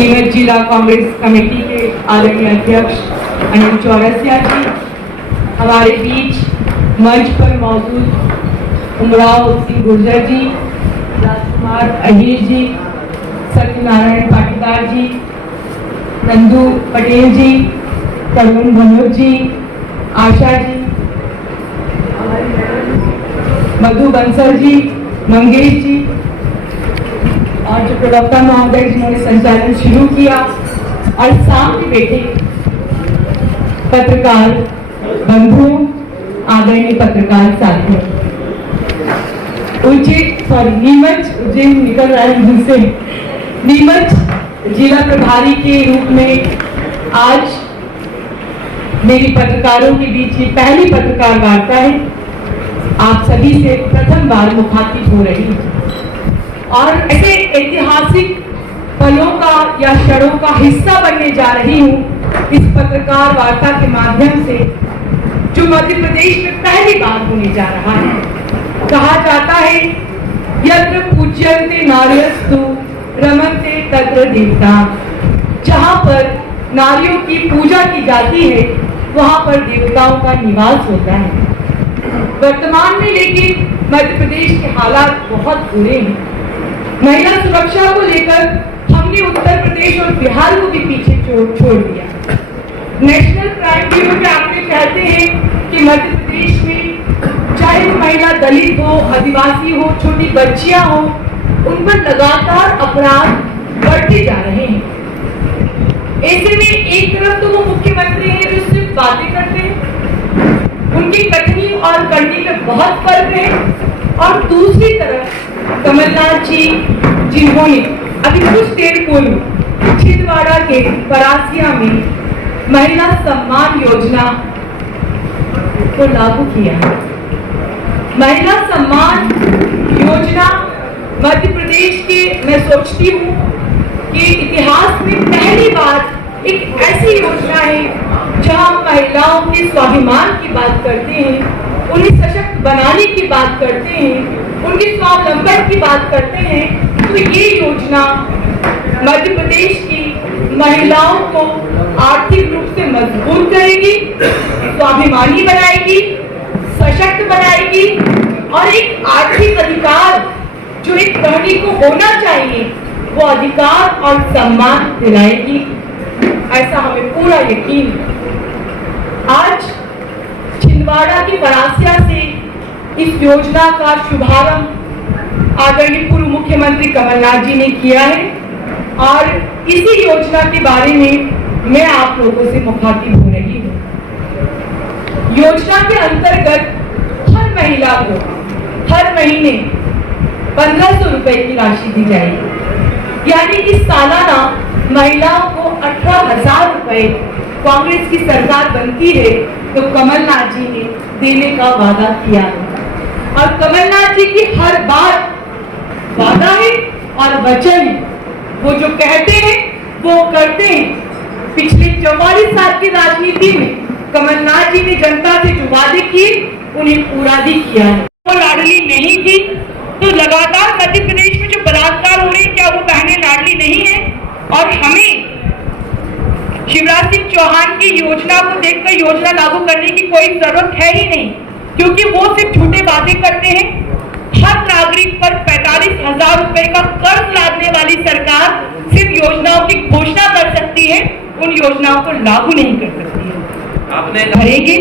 नीमच जिला कांग्रेस कमेटी के आदरणीय अध्यक्ष अनिल चौरसिया जी, हमारे बीच मंच पर मौजूद उमराव सिंह गुर्जर जी, राजकुमार अहीर जी, सत्यनारायण पाटीदार जी, नंदू पटेल जी, तरुण भनोत जी, आशा जी, मधु बंसल जी, मंगेश जी और जो प्रवक्ता महोदय जिन्होंने संचालन शुरू किया, और सामने बैठे पत्रकार बंधुओं, आदरणीय पत्रकार साथियों, नीमच उज्जैन निकल रहा है मुझसे। नीमच जिला प्रभारी के रूप में आज मेरी पत्रकारों के बीच ये पहली पत्रकार वार्ता है। आप सभी से प्रथम बार मुखातिब हो रही हूँ और ऐसे ऐतिहासिक पलों का या क्षणों का हिस्सा बनने जा रही हूँ इस पत्रकार वार्ता के माध्यम से, जो मध्य प्रदेश में पहली बार होने जा रहा है। कहा जाता है यत्र पूज्यन्ते नार्यस्तु रमन्ते तत्र देवता, जहाँ पर नारियों की पूजा की जाती है वहां पर देवताओं का निवास होता है। वर्तमान में लेकिन मध्य प्रदेश के हालात बहुत बुरे हैं। महिला सुरक्षा को लेकर हमने उत्तर प्रदेश और बिहार को भी पीछे छोड़ दिया। नेशनल क्राइम ब्यूरो के आंकड़े कहते हैं कि मध्य प्रदेश में चाहे वो महिला दलित हो, आदिवासी हो, छोटी बच्चियां हो, उन पर लगातार अपराध बढ़ते जा रहे हैं। ऐसे में एक तरफ तो वो मुख्यमंत्री हैं जो सिर्फ बातें करते हैं, उनकी कथनी और करनी में बहुत फर्क है, और दूसरी तरफ कमलनाथ जी जिन्होंने अभी कुछ देर पूर्व छिंदवाड़ा के परासिया में महिला सम्मान योजना को लागू किया है। महिला सम्मान योजना मध्य प्रदेश के, मैं सोचती हूँ कि इतिहास में पहली बार एक ऐसी योजना है जहां महिलाओं के स्वाभिमान की बात करते हैं, उन्हें सशक्त बनाने की बात करते हैं, उनके स्वावलंबन की बात करते हैं। तो ये योजना मध्य प्रदेश की महिलाओं को आर्थिक रूप से मजबूत करेगी, स्वाभिमानी बनाएगी, सशक्त बनाएगी और एक आर्थिक अधिकार जो एक गृहिणी को होना चाहिए वो अधिकार और सम्मान दिलाएगी, ऐसा हमें पूरा यकीन है। आज छिंदवाड़ा की परासिया से इस योजना का शुभारंभ आदरणीय पूर्व मुख्यमंत्री कमलनाथ जी ने किया है और इसी योजना के बारे में मैं आप लोगों से मुखातिब हो रही हूँ। योजना के अंतर्गत हर महिला को हर महीने 1500 रुपए की राशि दी जाएगी, यानी कि सालाना महिलाओं को 18,000 रुपए कांग्रेस की सरकार बनती है तो कमलनाथ जी ने देने का वादा किया है। और कमलनाथ जी की हर बात वादा है और वचन है, वो जो कहते हैं वो करते हैं। पिछले 44 साल की राजनीति में कमलनाथ जी ने जनता से जो वादे किए उन्हें पूरा भी किया है। वो लाडली नहीं थी तो लगातार मध्य प्रदेश में जो बलात्कार हो रहे हैं, क्या वो बहनें लाडली नहीं है? और हमें शिवराज सिंह चौहान की योजना को देखकर योजना लागू करने की कोई जरूरत है ही नहीं, क्योंकि वो सिर्फ झूठे वादे करते हैं। हर नागरिक पर 45,000 रुपए का कर्ज लादने वाली सरकार सिर्फ योजनाओं की घोषणा कर सकती है, उन योजनाओं को लागू नहीं कर सकती है। आपने भरेंगे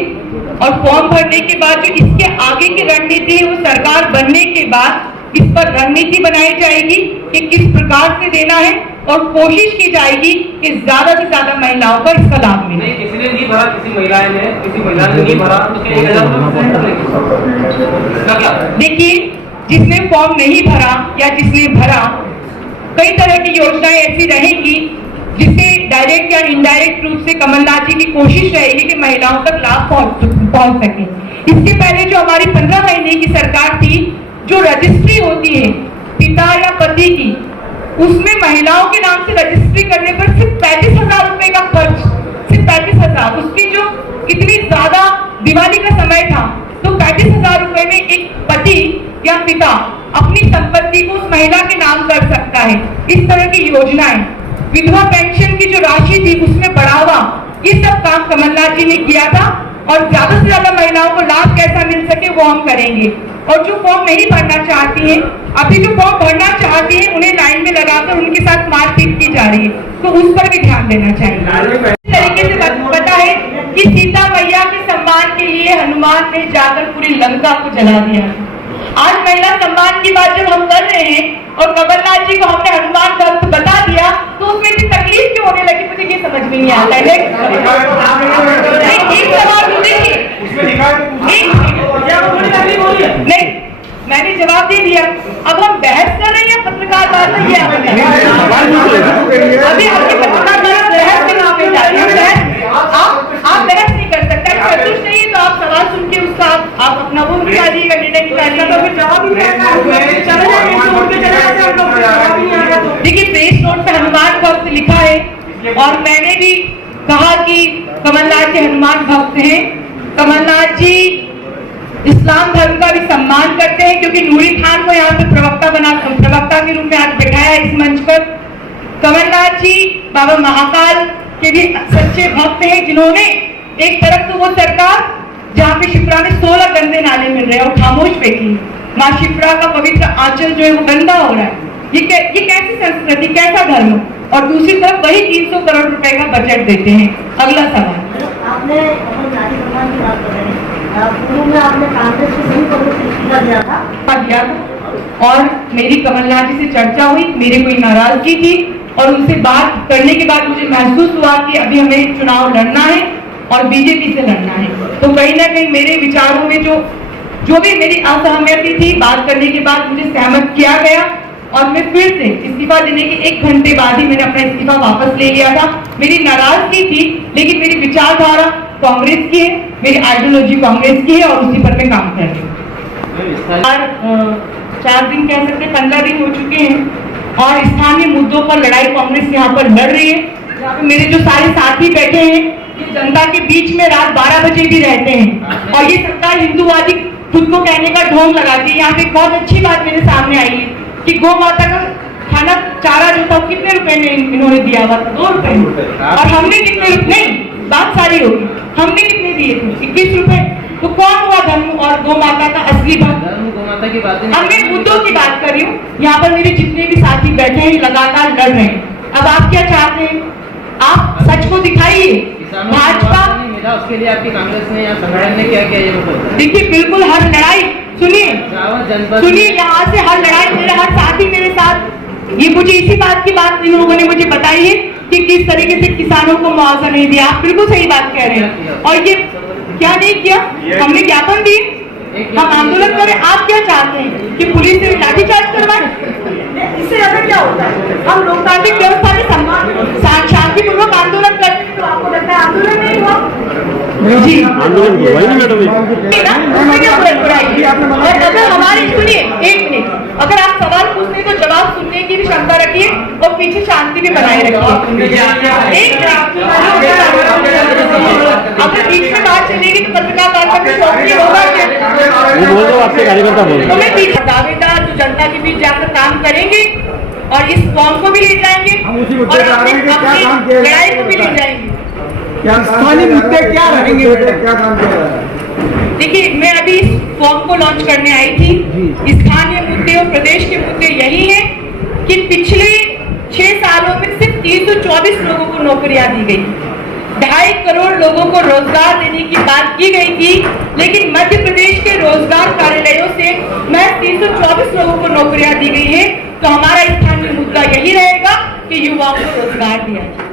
और फॉर्म भरने के बाद जो इसके आगे की रणनीति है वो सरकार बनने के बाद इस पर रणनीति बनाई जाएगी कि किस प्रकार से देना है और कोशिश की जाएगी कि ज्यादा से ज्यादा महिलाओं को इसका लाभ मिले। नहीं, किसी ने नहीं भरा, किसी महिला ने नहीं भरा तो क्या 1,000? देखिए, जिसने फॉर्म नहीं भरा या जिसने भरा, कई तरह की योजनाएं ऐसी रहेंगी जिससे डायरेक्ट या इनडायरेक्ट रूप से कमलनाथ जी की कोशिश रहेगी कि महिलाओं तक लाभ पहुंच सके। इसके पहले जो हमारी 15 महीने की सरकार थी, जो रजिस्ट्री होती है पिता या पति की, उसमें महिलाओं के नाम से रजिस्ट्री करने पर सिर्फ 35,000 रुपए का खर्च, सिर्फ 35,000। उसकी जो इतनी ज्यादा दिवाली का समय था तो 35,000 रुपए में एक पति या पिता अपनी संपत्ति को उस महिला के नाम कर सकता है। इस तरह की योजनाएं विधवा पेंशन की जो राशि थी उसमें बढ़ावा, ये सब काम कमलनाथ जी ने किया था। और ज्यादा से ज्यादा महिलाओं को लाभ कैसा मिल सके वो हम करेंगे। और जो फॉर्म नहीं भरना चाहती हैं, अभी जो फॉर्म भरना चाहती हैं उन्हें लाइन में लगाकर उनके साथ मारपीट की जा रही है, तो उस पर भी ध्यान देना चाहिए। इस तरीके से पता है कि सीता मैया के सम्मान के लिए हनुमान ने जाकर पूरी लंका को जला दिया। आज महिला सम्मान की बात जब हम कर रहे हैं और कमलनाथ जी को हमने हनुमान भक्त बता दिया, तो उसमें इतनी तकलीफ क्यों होने लगी, मुझे ये समझ में नहीं आता है। एक सवाल देखिए, नहीं मैंने जवाब दे दिया। अब हम बहस कर रहे हैं पत्रकार वार्ता, ये अभी आपके पत्रकार बहस के नाम पे जा रहे हैं। आप बहस नहीं कर सकते, संतुष्ट नहीं है तो आप सवाल सुन के उसका आप अपना वो निकालिएगा, निर्णय निकालिएगा। तो फिर जवाब ही देखिए, प्रेस नोट पे हनुमान भक्त लिखा है और मैंने भी कहा कि कमलनाथ जी हनुमान भक्त हैं। कमलनाथ जी इस्लाम धर्म का भी सम्मान करते हैं, क्योंकि नूरी खान को यहाँ पे प्रवक्ता के रूप में आज बैठाया इस मंच पर। कमलनाथ जी बाबा महाकाल के भी सच्चे भक्त हैं, जिन्होंने एक तरफ तो वो सरकार जहाँ पे शिप्रा में 16 गंदे नाले मिल रहे हैं और खामोश बैठी, माँ शिप्रा का पवित्र आंचल जो है वो गंदा हो रहा है। ये कैसी संस्कृति, कैसा धर्म। और दूसरी तरफ वही 300 करोड़ रुपए का बजट देते हैं। अगला सवाल, आपने नारी सम्मान की बात कर रहे हैं, पूर्व में आपने कांग्रेस के सभी पदों से इस्तीफा दिया था और मेरी कमलनाथ जी से चर्चा हुई, मेरे कोई नाराजगी थी और उनसे बात करने के बाद मुझे महसूस हुआ कि अभी हमें चुनाव लड़ना है और बीजेपी से लड़ना है। तो कहीं ना कहीं मेरे विचारों में जो भी मेरी असहमति थी, बात करने के बाद मुझे सहमत किया गया और मैं फिर से इस्तीफा देने के 1 घंटे बाद ही मैंने अपना इस्तीफा वापस ले लिया था। मेरी नाराजगी थी, लेकिन मेरी विचारधारा कांग्रेस की है, मेरी आइडियोलॉजी कांग्रेस की है और उसी पर मैं काम कर रही हूँ। 4 दिन कह सकते 15 दिन हो चुके हैं और स्थानीय मुद्दों पर लड़ाई कांग्रेस यहाँ पर लड़ रही है। यहाँ पे मेरे जो सारे साथी बैठे हैं, ये जनता के बीच में रात 12 बजे भी रहते हैं और ये सरकार हिंदूवादी खुद को कहने का ढोंग लगाती है। यहाँ पे बहुत अच्छी बात मेरे सामने आई है कि गौ माता का खाना चारा जो था कितने रुपए में इन्होंने दिया हुआ था, 2 रुपए, और हमने कितने रुपए, नहीं बात सारी होगी, हमने कितने दिए थे, 21 रुपए। तो कौन हुआ धर्म और गौ माता का असली भक्त? गौ माता की बात अब मैं मुद्दों की बात कर रही हूँ। यहाँ पर मेरे जितने भी साथी बैठे हैं लगातार लड़ रहे हैं। अब आप क्या चाहते हैं? आप सच को दिखाइए। भाजपा उसके लिए आपकी कांग्रेस ने या संगठन ने क्या किया, ये बताइए। देखिए, बिल्कुल हर लड़ाई सुनिए, यहाँ से हर लड़ाई मेरे हर साथी मेरे साथ। ये मुझे इसी बात की बात इन लोगों ने मुझे बताई है कि किस तरीके से किसानों को मुआवजा नहीं दिया। आप बिल्कुल सही बात कह रहे हैं। और ये क्या नहीं किया, हमने ज्ञापन दिए, हम आंदोलन करें। आप क्या चाहते हैं कि पुलिस से लाठीचार्ज करवाए? इससे ज्यादा क्या होता है? हम लोकतांत्रिक व्यवस्था के सम्मान शांतिपूर्वक आंदोलन करते हैं, तो आपको लगता है आंदोलन नहीं हुआ? जी, आंदोलन हुआ ही नहीं मैडम। और अगर हमारे, सुनिए 1 मिनट, अगर आप सवाल पूछने तो जवाब सुनने की भी क्षमता रखिए और पीछे शांति भी बनाए रखिए। अगर बीच में बात चलेगी तो पत्रकार वार्ता में शौक होगा क्या? वो बोल दो, आपके कार्यकर्ता बोल तो मैं पीछे दावेदार जो जनता के बीच जाकर काम करेंगे और इस फॉर्म को भी ले जाएंगे और अपनी लड़ाई को भी ले जाएंगे। स्थानीय मुद्दे क्या रहेंगे, क्या काम किया जा रहा है? देखिए, मैं अभी इस फॉर्म को लॉन्च करने आई थी। स्थानीय मुद्दे और प्रदेश के मुद्दे यही हैं कि पिछले 6 सालों में सिर्फ 324 लोगों को नौकरियां दी गई, 2.5 करोड़ लोगों को रोजगार देने की बात की गई थी, लेकिन मध्य प्रदेश के रोजगार कार्यालयों से महज 324 लोगों को नौकरियां दी गई है। तो हमारा स्थानीय मुद्दा यही रहेगा कि युवाओं को रोजगार दिया जाए।